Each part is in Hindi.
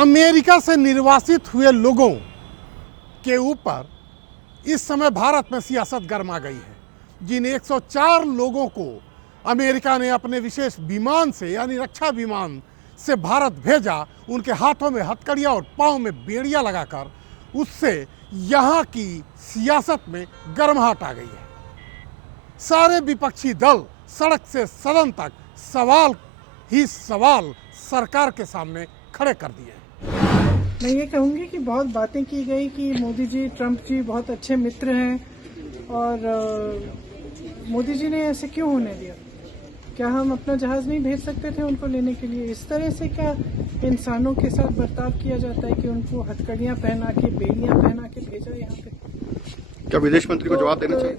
अमेरिका से निर्वासित हुए लोगों के ऊपर इस समय भारत में सियासत गरमा गई है। जिन 104 लोगों को अमेरिका ने अपने विशेष विमान से यानी रक्षा विमान से भारत भेजा, उनके हाथों में हथकड़ियाँ और पाँव में बेड़ियाँ लगाकर उससे यहाँ की सियासत में गर्माहट आ गई है। सारे विपक्षी दल सड़क से सदन तक सवाल ही सवाल सरकार के सामने खड़े कर दिए हैं। मैं ये कहूँगी कि बहुत बातें की गई कि मोदी जी ट्रंप जी बहुत अच्छे मित्र हैं और मोदी जी ने ऐसे क्यों होने दिया। क्या हम अपना जहाज नहीं भेज सकते थे उनको लेने के लिए। इस तरह से क्या इंसानों के साथ बर्ताव किया जाता है कि उनको हथकड़ियाँ पहना के बेड़ियाँ पहना के भेजा यहाँ पे। क्या विदेश मंत्री को जवाब देना चाहिए?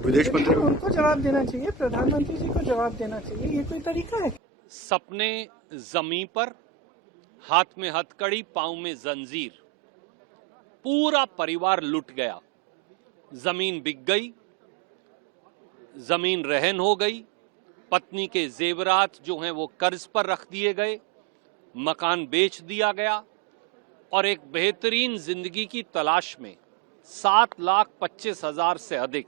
विदेश मंत्री उनको जवाब देना चाहिए, प्रधानमंत्री जी को जवाब देना चाहिए। ये कोई तरीका है? सपने जमीन पर, हाथ में हथकड़ी, पांव में जंजीर, पूरा परिवार लुट गया। जमीन बिक गई, जमीन रहन हो गई, पत्नी के जेवरात जो हैं वो कर्ज पर रख दिए गए, मकान बेच दिया गया और एक बेहतरीन जिंदगी की तलाश में 7,25,000 से अधिक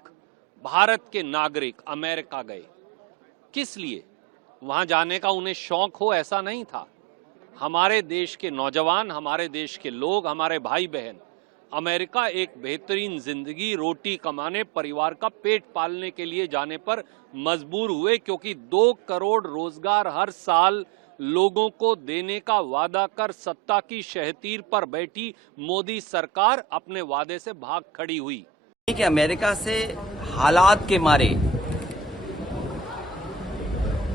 भारत के नागरिक अमेरिका गए। किस लिए? वहां जाने का उन्हें शौक हो ऐसा नहीं था। हमारे देश के नौजवान, हमारे देश के लोग, हमारे भाई बहन अमेरिका एक बेहतरीन जिंदगी, रोटी कमाने, परिवार का पेट पालने के लिए जाने पर मजबूर हुए, क्योंकि 2 करोड़ रोजगार हर साल लोगों को देने का वादा कर सत्ता की शहतीर पर बैठी मोदी सरकार अपने वादे से भाग खड़ी हुई। कि अमेरिका से हालात के मारे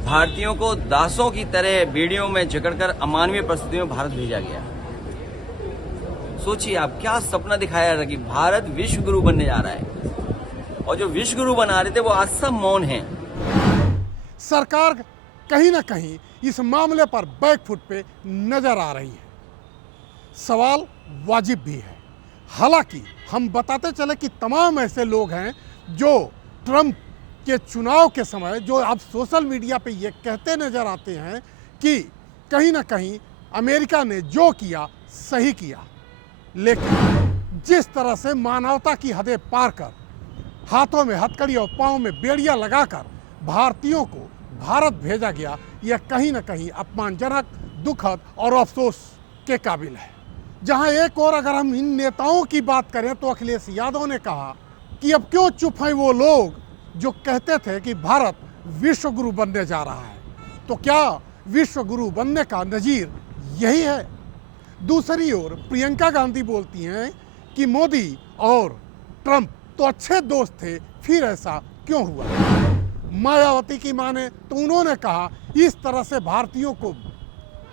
भारतीयों को दासों की तरह बेड़ियों में जकड़कर अमानवीय परिस्थितियों में भारत भेजा गया। सोचिए आप, क्या सपना दिखाया था कि भारत विश्व गुरु बनने जा रहा है, और जो विश्व गुरु बना रहे थे वो आज सब मौन हैं। सरकार कहीं ना कहीं इस मामले पर बैकफुट पे नजर आ रही है। सवाल वाजिब भी है। हालांकि हम बताते चले कि तमाम ऐसे लोग हैं जो ट्रंप के चुनाव के समय जो अब सोशल मीडिया पे ये कहते नजर आते हैं कि कहीं ना कहीं अमेरिका ने जो किया सही किया, लेकिन जिस तरह से मानवता की हदें पार कर हाथों में हथकड़ी और पाँव में बेड़ियां लगाकर भारतीयों को भारत भेजा गया, यह कहीं ना कहीं अपमानजनक, दुखद और अफसोस के काबिल है। जहां एक और अगर हम इन नेताओं की बात करें तो अखिलेश यादव ने कहा कि अब क्यों चुप हैं वो लोग जो कहते थे कि भारत विश्व गुरु बनने जा रहा है। तो क्या विश्व गुरु बनने का नजीर यही है? दूसरी ओर प्रियंका गांधी बोलती हैं कि मोदी और ट्रंप तो अच्छे दोस्त थे, फिर ऐसा क्यों हुआ? मायावती की माने तो उन्होंने कहा इस तरह से भारतीयों को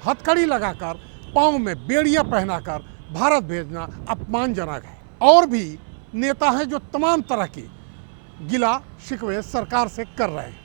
हथकड़ी लगाकर पाँव में बेड़ियां पहनाकर भारत भेजना अपमानजनक है। और भी नेता हैं जो तमाम तरह की गिला शिकवे सरकार से कर रहे हैं।